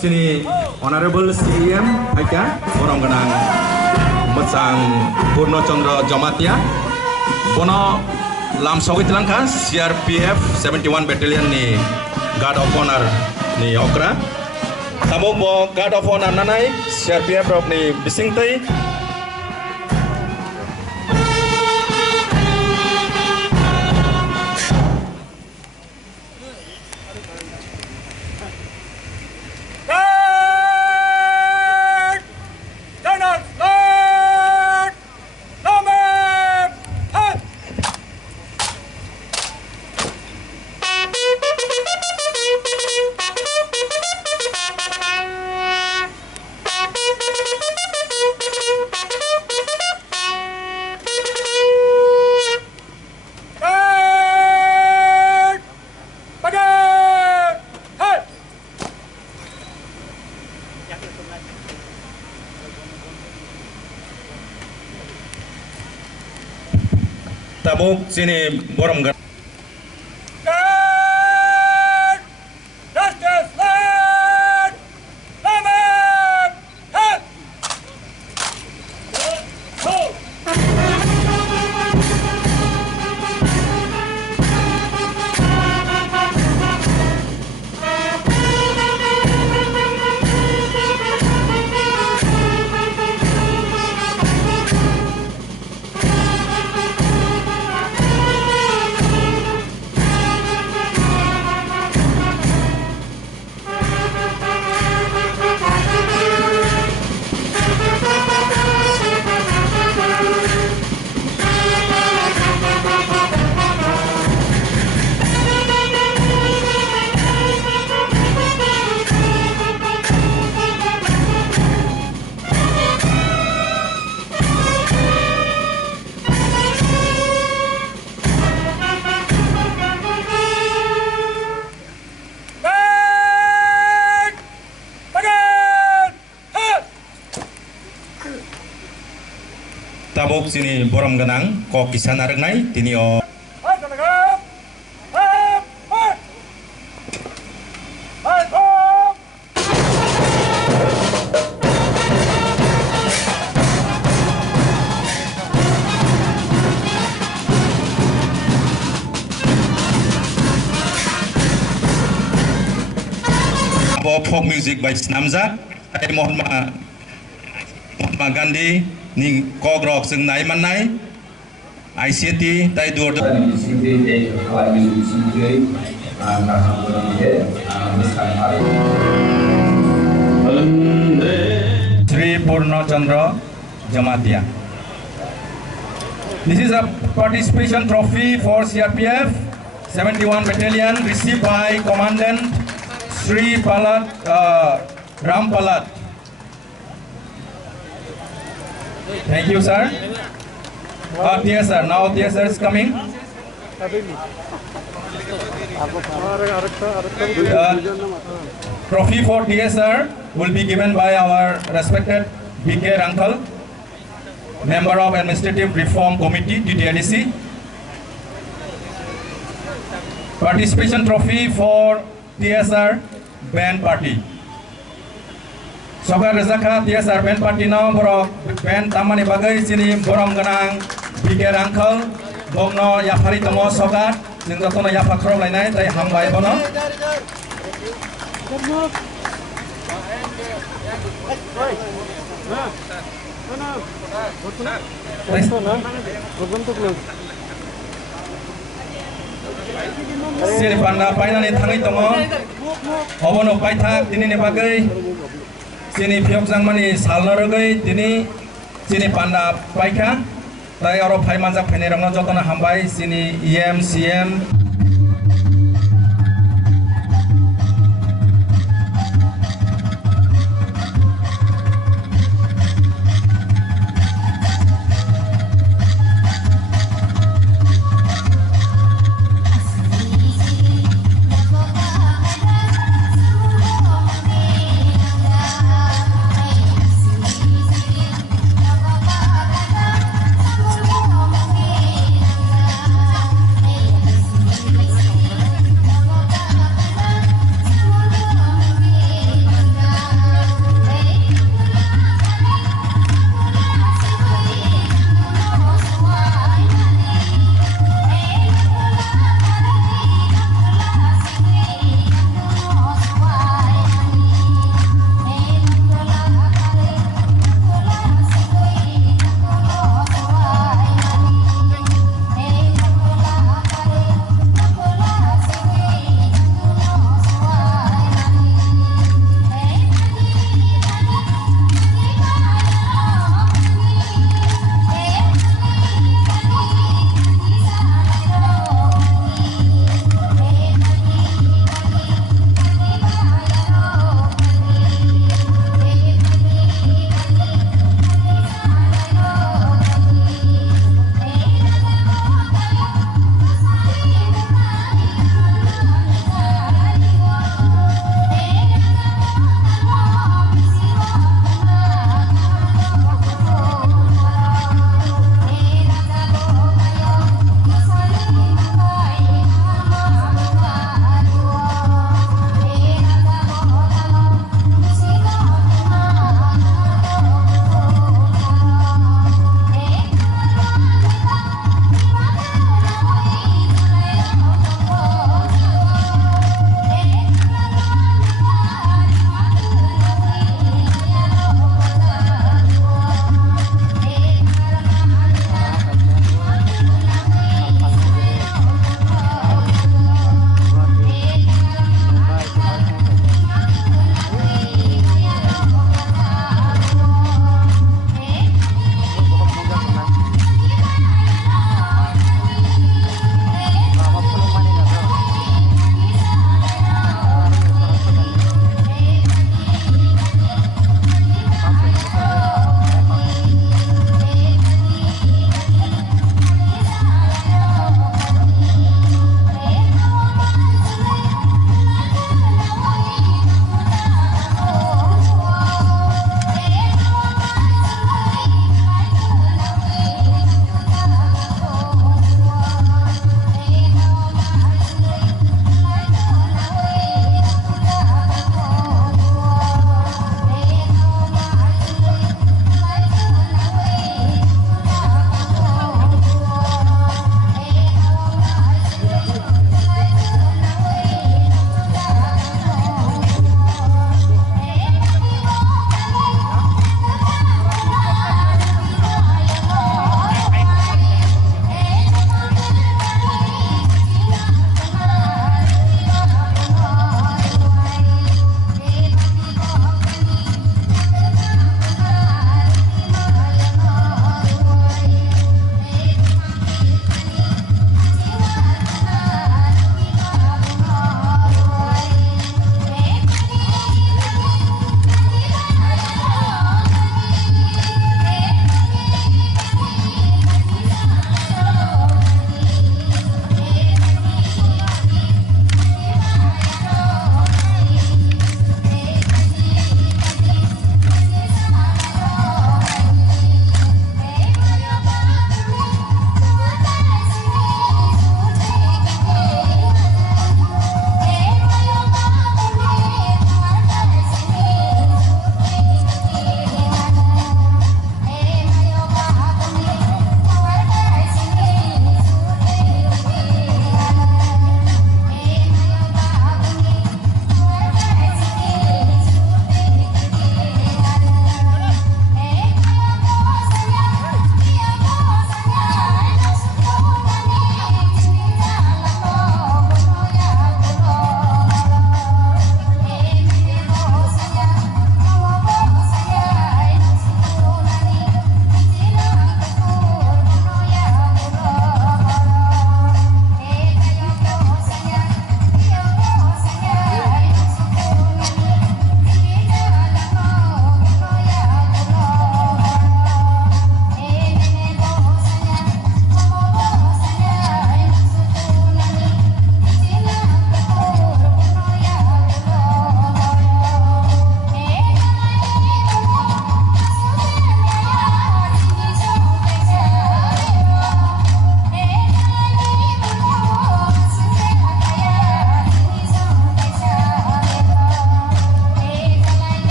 Sini Honorable CM Aika Borong Genang Metsang Purno Chandra Jamatia Bono Lam Sogit Langka CRPF 71 Battalion ni Guard of Honor ni Okra Tamu mo Guard of Honor nanai CRPF rok ni Bisingtai Tabuk sini Borong Genang Tabuk sini Borong Genang ko kisan arengnai tini o folk music by Snamza Muhammad Gandhi ni kogrok sing nai man nai ICT tai dur Sri Purno Chandra Jamatia. This is a participation trophy for CRPF 71 Battalion received by Commandant Sri Palat Ram Palat. Thank you, sir. TSR. Now TSR is coming. Trophy for TSR will be given by our respected BK uncle, member of Administrative Reform Committee, TDLC. Participation trophy for TSR Band Party. Sogar rezaka TSR Band Party now borok band tamani bagai sini Borong Genang Bigger Uncle Bongno Yapari Tomo Sogar sing tono Yapakrong lainai tai hambai bono Sini panda painani thangai tomo obono paithak dinini bagai sini pihak sang mani salna rogai tini sini panda paika tai oro phai manjak phene rangno jotona hambai sini EM CM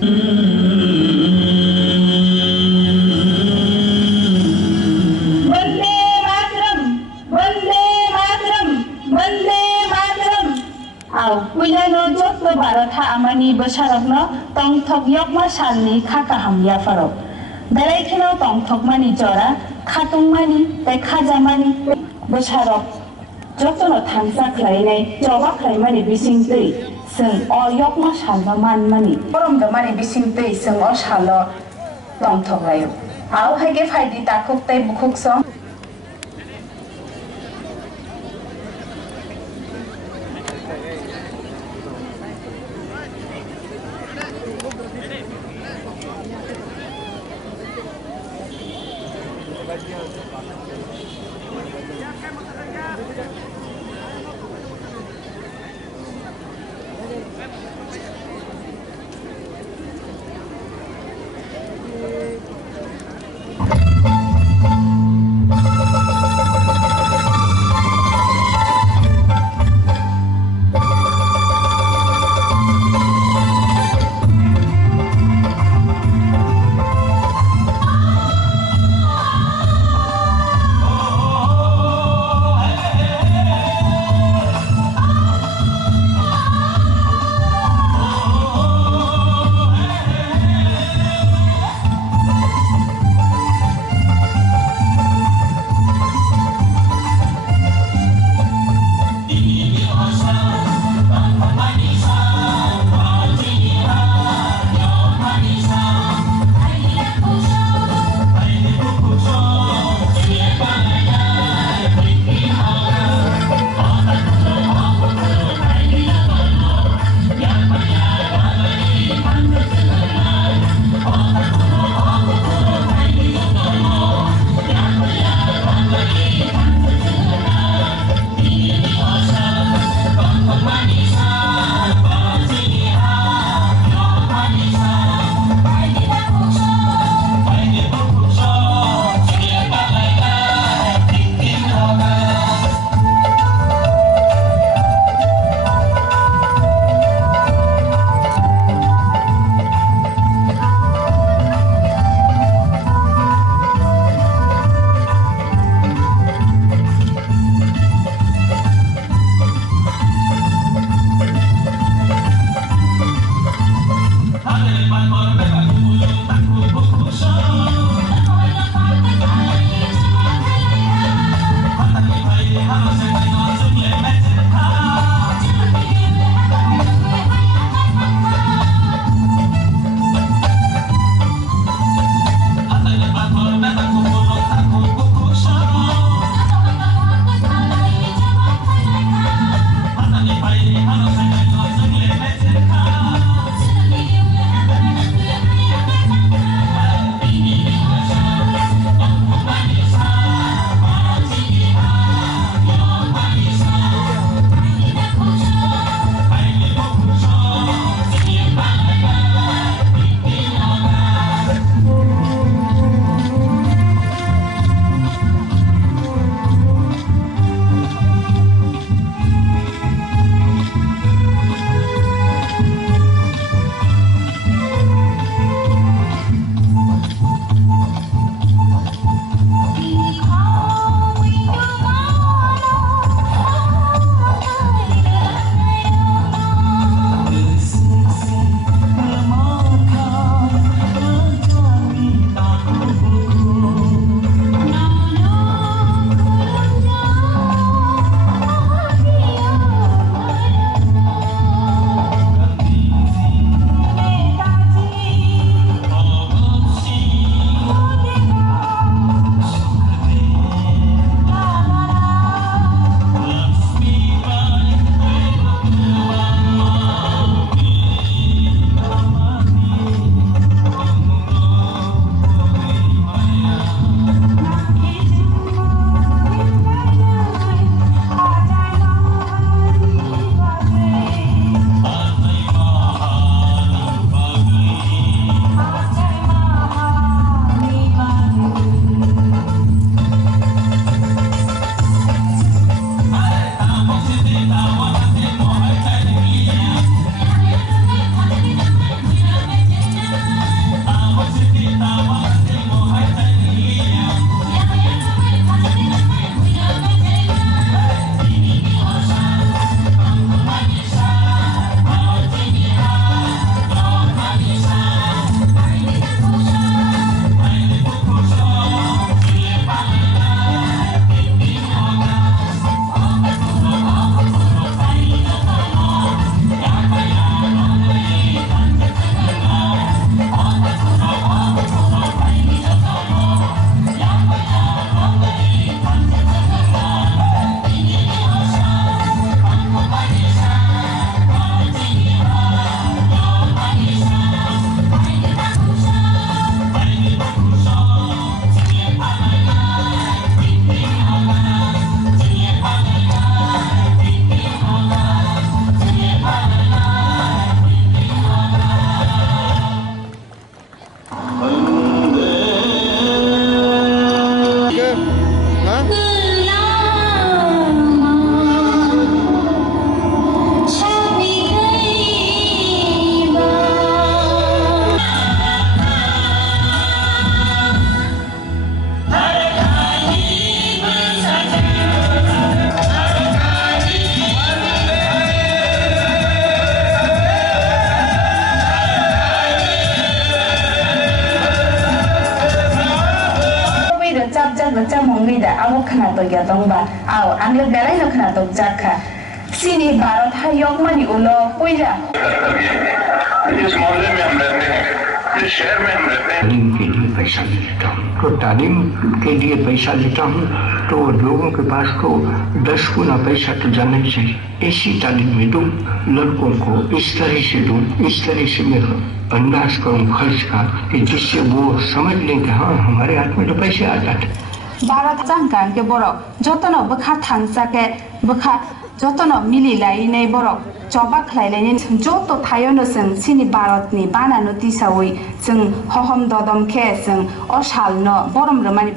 Vande मातरम वंदे मातरम वंदे मातरम आव पुइलानो जत्तो भारतहा आमानि बोसारकनो तंथक यकमा सालनि खाका हामया फारक बेलायखेनो तंथकमानि जरा खातुंमानि ते खाजामानि बोसारक जत्तनो थांसा खलायनाय जबा खलायमानि बिसिंतै जों अ यकमा सालनो मानमानि परमदो मानि बिसिंतै जों अ सालो तंथक लायो आव हायगे फायदि ताकुक तै बुकुक सं gida amo khana to ya dongba aw angle belai no khana to jakha sini Bharat ha yogmani ulo poira इस मोहल्ले में हम रहते हैं, इस शहर में हम रहते हैं। तालीम के लिए पैसा लेता हूँ, तो तालीम के लिए पैसा लेता हूँ तो लोगों के पास को 10 गुना पैसा तो जाना ही चाहिए। ऐसी तालीम में दूँ, लड़कों को इस तरह से दूँ, इस तरह से मैं अंदाज करूँ खर्च का कि जिससे वो समझ लें कि हाँ हमारे हाथ में तो पैसे आ जाते। भारत जांगान के बरक जतन बखा थांसाके बखा जतन मिली लाई नै बरक चबा खलाइलाइने जत थायनो जों सिनि भारतनि बानानो दिसावै जों हहम ददम खे जों असालनो बरम रमानि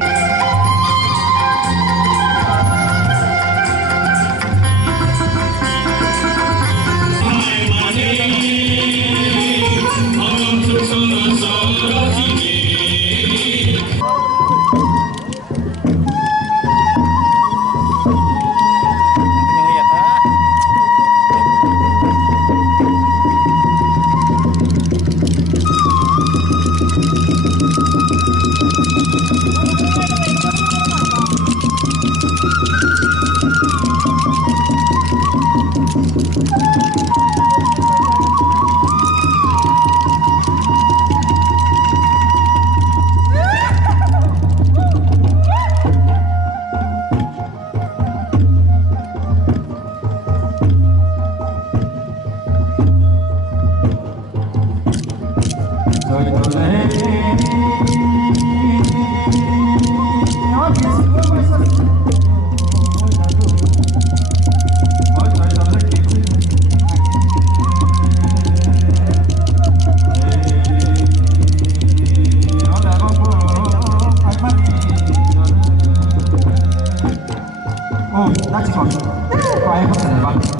Hãy subscribe cho kênh Ghiền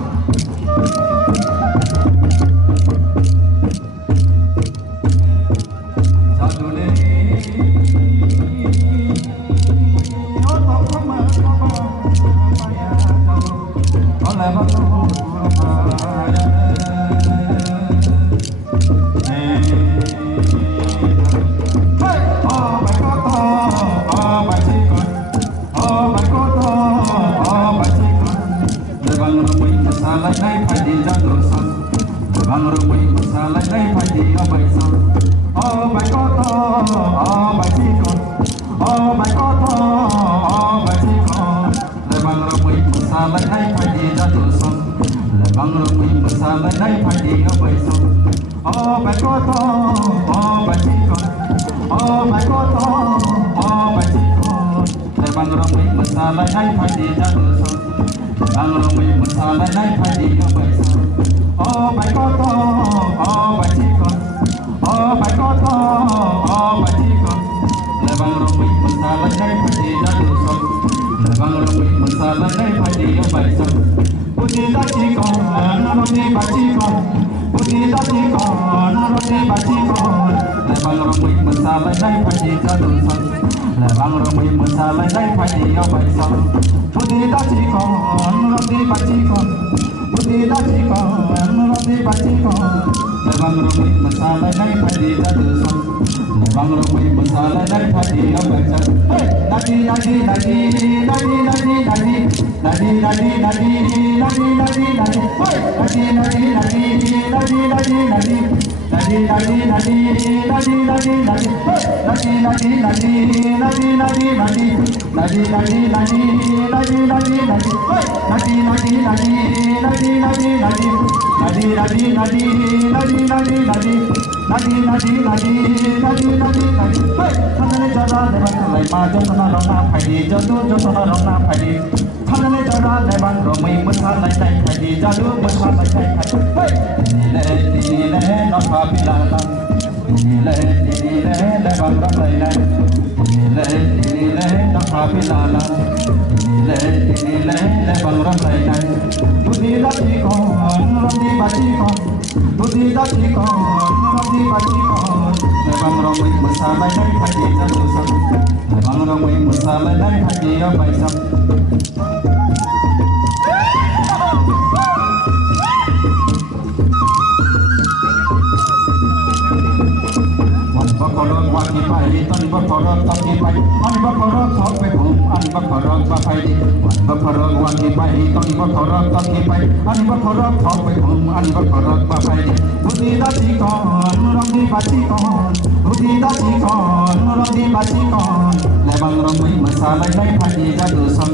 Mì Gõ để không bỏ lỡ Bakorok Taki Pai, Ani Bakorok Hok Pe Hum, Ani Bakorok Bapai Di, Ani Bakorok Waki Pai, Toni Bakorok Taki Pai, Ani Bakorok Hok Pe Hum, Ani Bakorok Bapai Di, Budi Dati Kon, Rong Di Baci Kon, Budi Dati Kon, Rong Di Baci Kon, Lebang Romai Masalai Dai Phadi Jadu Sam,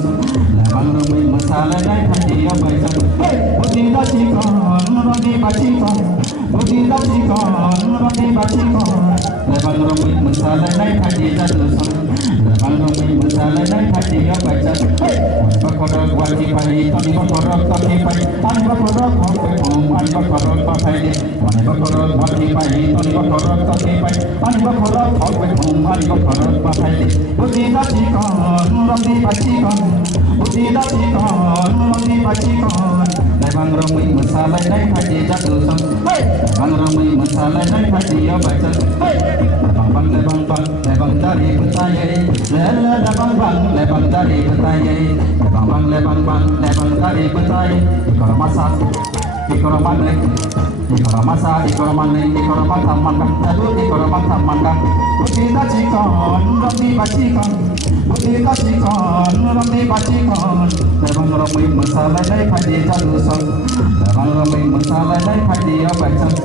Lebang Romai Masalai Dai Phadi Abai Jadu, Budi Dati Kon, Rong Di Baci Kon, Budi Dati Kon, Rong Di Baci Kon, Lebang Romai Masalai Dai Phadi Jadu Sam, Lebang Romai Masalai Dai Phadi Abai Jadu, Bakorok Waki Pai, Toni Bakorok Taki Pai, Ani Bakorok Hok Pe Hum, Ani Bakorok Bapai Di, Ani Bakorok Waki Pai, Toni Bakorok Taki Pai, Ani Bakorok Hok Pe Hum, Ani Bakorok Bapai Di, Budi Dati Kon, Rong Di Baci Kon, Budi Dati Kon, Rong Di Baci Kon, Lebang Romai Masalai Dai Phadi Jadu Sam, Lebang Romai Masalai Dai Phadi Abai Jadu, Lebang Bang, Lebang Dari Petayai, Lebang Bang, Lebang Dari Petayai, Lebang Bang, Lebang Bang, Lebang Dari Petayai, Ikor Masak, Ikor Manek, Ikor Masak, Ikor Manek, Ikor Matam Mandang, Aduh Ikor Matam Mandang, Budi Dati Kon, Rong Di Baci Kon, Budi Dati Kon, Rong Di Baci Kon, Lebang Romai Masalai Dai Phadi Jadu Sam, Lebang Romai Masalai Dai Phadi Abai Jadu,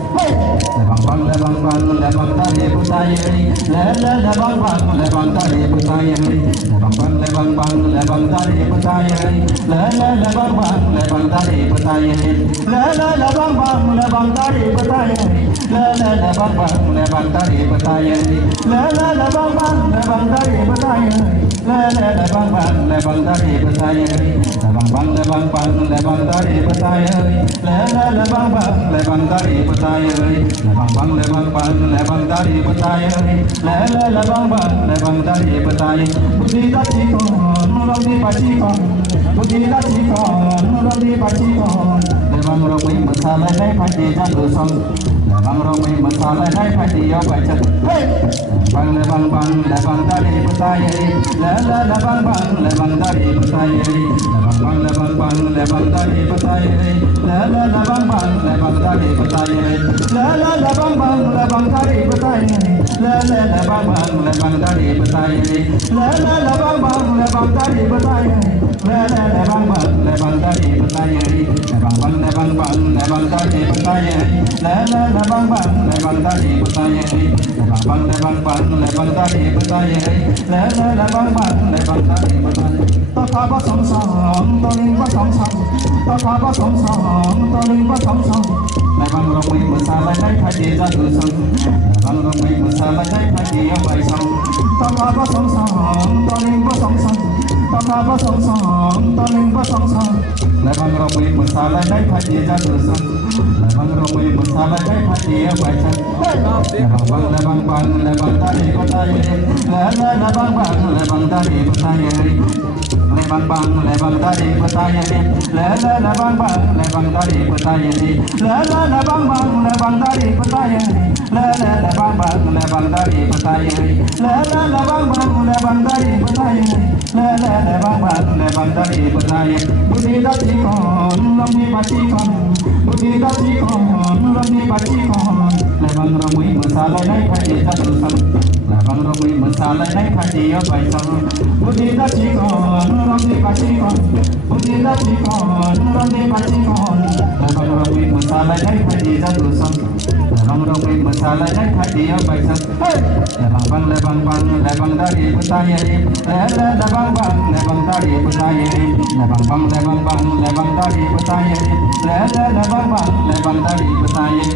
Lebang Bang, Lebang Bang, Lebang Dari Petayai, Lebang Bang, Lebang Dari Petayai, Lebang Bang, Lebang Bang, Lebang Dari Petayai, Lebang Bang, Lebang Dari Petayai, Lebang Bang, Lebang Dari Petayai, Lebang Bang, Lebang Dari Petayai, Lebang Bang, Lebang Dari Petayai, Lebang Bang, Lebang Dari Petayai, Lebang Bang, Lebang Bang, Lebang Dari Petayai, Lebang Bang, Lebang Dari Petayai, Lebang Bang, Lebang Bang, Lebang Dari Petayai, Lebang Bang, Lebang Dari Petayai, Budi Dati Kon, Rong Di Baci Kon, Budi Dati Kon, Rong Di Baci Kon, Lebang Romai Masalai Dai Phadi Jadu Sam, Lebang Romai Masalai Dai Phadi Abai Jadu, Lebang Bang, Lebang Dari Petayai, Lebang Bang, Lebang Dari Petayai, Lebang Bang, Lebang Bang, Lebang Dari Petayai, Lebang Bang, Lebang Dari Petayai, Lebang Bang, Lebang Dari Petayai, Lebang Bang, Lebang Dari Petayai, Lebang Bang, Lebang Dari Petayai, Lebang Bang, Lebang Dari Petayai, Lebang Bang, Lebang Bang, Lebang Dari Petayai, Lebang Bang, Lebang Dari Petayai, Lebang Bang, Lebang Bang, Lebang Dari Petayai, Lebang Bang, Lebang Dari Petayai, Ta Ba Song Song, Ta Ling Ba Song Song, Ta Ba Song Song, Ta Ling Ba Song Song, Lebang Romai Masalai Dai Phadi Jadu Sam, Lebang Romai Masalai Dai Phadi Abai Sam, Ta Ba Song Song, Ta Ling Ba Song Song, Ta Ba Song Song, Ta Ling Ba Song Song, Lebang Romai Masalai Dai Phadi Jadu Sam, Lebang Romai Masalai Dai Phadi Abai Sam, Lebang Bang, Lebang Bang, Lebang Dari Petayai, Lebang Bang, Lebang Dari Petayai, Lebang Bang, Lebang Dari Petayai, Lebang Bang, Lebang Dari Petayai, Lebang Bang, Lebang Dari Petayai, Lebang Bang, Lebang Dari Petayai, Lebang Bang, Lebang Dari Petayai, Lebang Bang, Lebang Dari Petayai, Budi Dati Kon, Rong Di Baci Kon, Budi Dati Kon, Rong Di Baci Kon, Lebang Romai Masalai Dai Phadi Jadu Sam, Lebang Romai Masalai Dai Phadi Abai Sam, Budi Dati Kon, Rong Di Baci Kon, Budi Dati Kon, Rong Di Baci Kon, Lebang Romai Masalai Dai Phadi Jadu Sam, Lebang Romai Masalai Dai Phadi Abai Sam, Lebang Bang, Lebang Bang, Lebang Dari Petayai, Lebang Bang, Lebang Dari Petayai, Lebang Bang, Lebang Bang, Lebang Dari Petayai, Lebang Bang, Lebang Dari Petayai.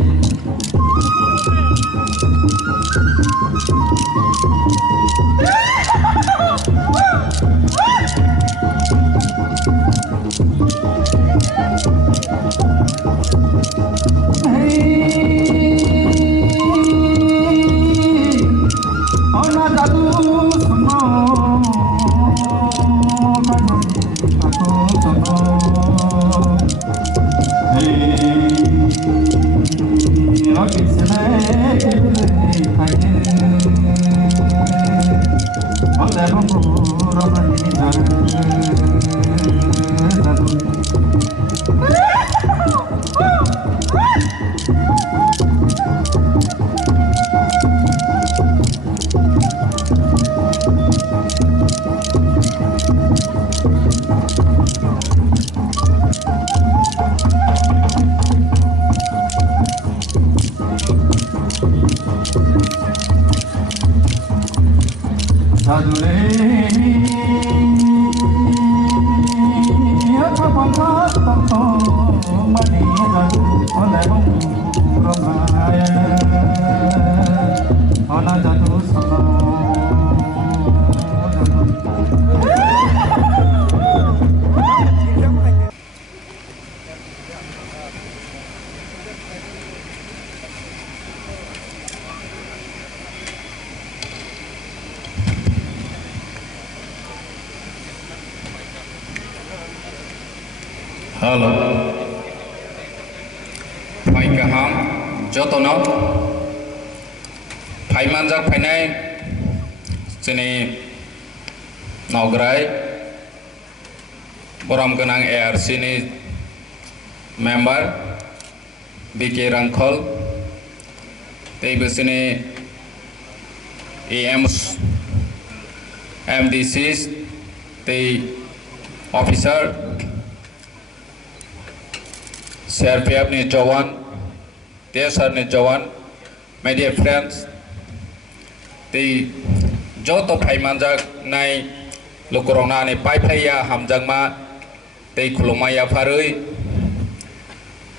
dure Kapal tong tong mani jadu oleh bong romaya ona jadu sono Halo, Phai Kaham, Jotono, Phai Manjak Phainai, Sini Nograi, Boram Ganang ARC ni member, BK Rangkhol, Tei sini AMs, MDCs, Tei officer, CRPF ni Jawan, TSR ni Jawan, my dear friends, the Joto Phai Manjak nai Lukurona ni Pai Phaya Hamjangma, the Kulumaya Farui,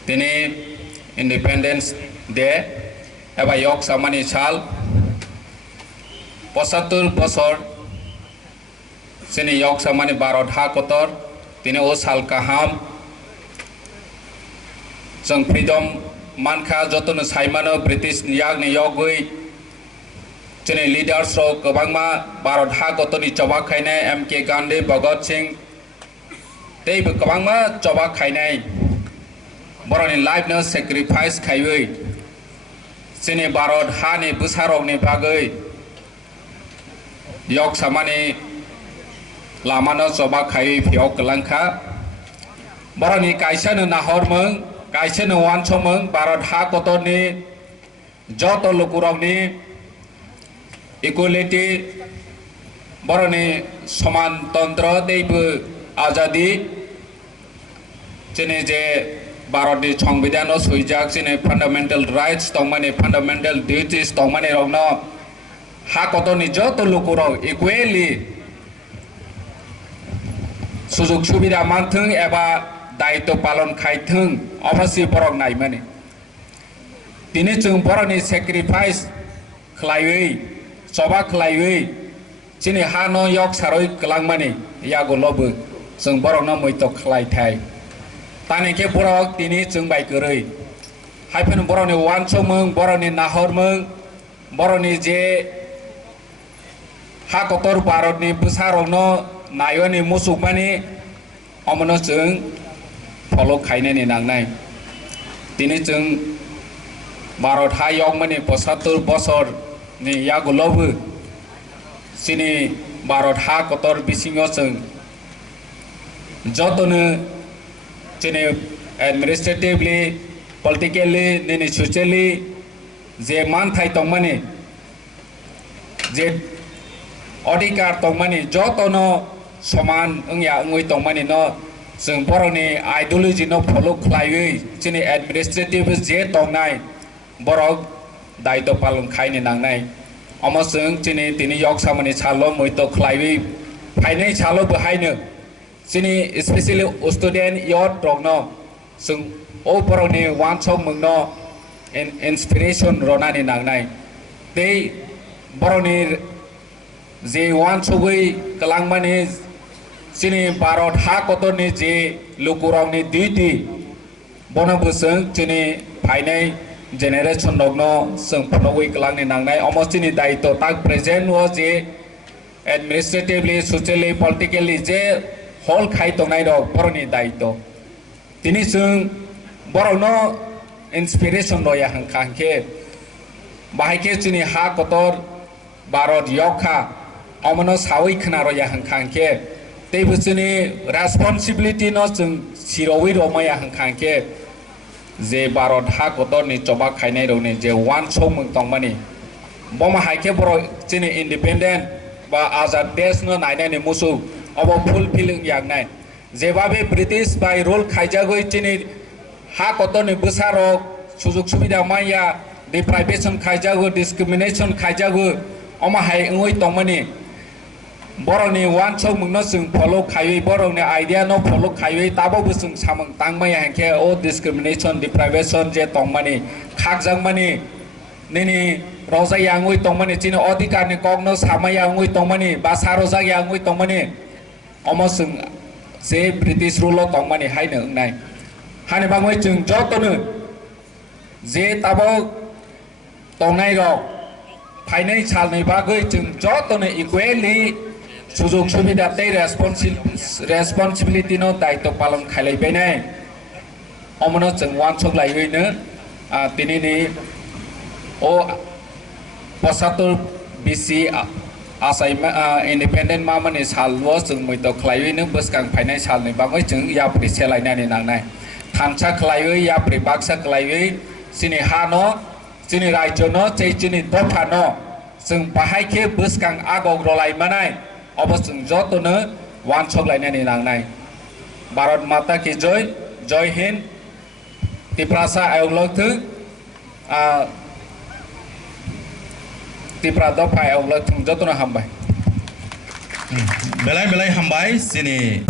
Tini Independence Day, Eva Yok Samani Chal, Posatul Posor, Sini Yok Samani Barod Hakotor, Tini Osal Kaham, Sang freedom manka jotono saimano British yak ni yogui chene leaders ro kabangma Bharat ha gotoni chobak khainai MK Gandhi Bhagat Singh tei kabangma chobak khainai boroni life no sacrifice khaiui chene Bharat ha ni busarok ni bagui yok samani lamano chobak khai phiok langkha boroni kaisa no nahormung Kaisa no wan chomeng Bharat ha kotor ni joto lukurok ni equality boroni saman tantra deibu azadi chene je Bharat ni সংবিধান no suijak chene fundamental rights tongmani fundamental duties tongmani rokno ha kotor ni joto lukurok equally sujog subida manthung eba दायित्व पालन खाइथों अवश्य बरक नाय माने दिनै जों बरनि सेक्रिफाइस खलायै सबा खलायै दिनै हा न यक सारै गलां माने यागलबो जों बरनो मैत खलायथाय तानेके बरक दिनै जों बायगोरै हायफोन बरनि वानसमों बरनि नाहरमों बरनि जे हा कतर भारतनि बुसारनो नायनि मुसुकमानि अमनो जों फलो खाइने नि नांनाय दिनै जों Bharat ha yok mani 75 বছর ni yagolobu sini Bharat ha kotor bisingo जों jotono chene administratively politically ni socially je man thai tongmani je अधिकार tongmani jotono saman ungya ungoi tongmani no जों बरनि आइडियोलॉजी नो फॉलो खलायै जोंनि एडमिनिस्ट्रेटिव जे तंनाय बरक दायित्व पालन खायनि नांनाय अमसों जोंनि यक सामनि सालो मैत खलायै फायनाय सालो बहायनो जोंनि स्पेशली स्टुडेन्ट यथ रगनो जों ओ बरनि वान सम मंगनो इंस्पिरेशन रनानि नांनाय दै बरनि जे वान सबै कलांमानि Sini Bharat ha kotor ni je lukurang ni duty bono buseng sini फाइनाय जेनेरेशन नगनो जों फनोगै कलांनि नांनाय अमस्थिनि दायित्व ताक प्रेजेंट वो जे एडमिनिस्ट्रेटिवली सोशली पॉलिटिकली जे हल खाय तंनाय दं बरनि दायित्व दिनै जों बरनो इंस्पिरेशन रया हांखांखे बाहायके जोंनि हा कतर भारत यखा अमनो सावै खोना रया हांखांखे दै बोसोरनि रेसपन्सिबिलिटी न जों सिरवै रमाया हांखांखे जे भारत हा कतरनि चबा खायनाय रौनि जे वान सौ मंतंमानि बमा हायके बर जोंनि इंडिपेंडेंट बा आजाद देश न नायनायनि मुसु अब फुलफिलिंग यागनाय जेबाबे ब्रिटिश बाय रोल खायजागै जोंनि हा कतरनि बोसारक सुजुग सुबिदा माया डिप्राइवेशन खायजागो डिस्क्रिमिनेशन खायजागो अमा हाय ओइ तंमानि boroni wan chok mung no sung follow khayui boroni idea no follow khayui tabo bu sung samang tangmai hanke o discrimination deprivation je tongmani khagjang mani nini rosa yangui tongmani chini odhikar ni kogno samai yangui tongmani ba saroja yangui tongmani omo sung se British rule tongmani haine ngai hani bangoi chung jotonu je tabo tongnai rok फाइनाइ सालनि बागै जों जतनो इक्वेलि सुजुग सुबिदा तै रेसपन्सिबिलिटि नो दायित्व पालन खालायबायनाय अमनो जों वानसक लायैनो दिनैनि ओ 75 बिसि आसाम इन्डिपेन्डेन्ट मामानि सालव जों मैथ खालायैनो बोसकां फाइनाइ सालनि बागै जों याप्रि सेलायनानै नांनाय थामसा खालायै याप्रि बाक्सा खालायै सिनि हानो Sini rajo no, sini dopa no, sing bahai ke buskang agog rolai manai, obos sing joto no, wan chok lai nani nang nai. Bharat Mata ki joy, joy hind, tiprasa ayog log tu, tipra dopa ayog log tu joto no hambai. Belai hambai sini.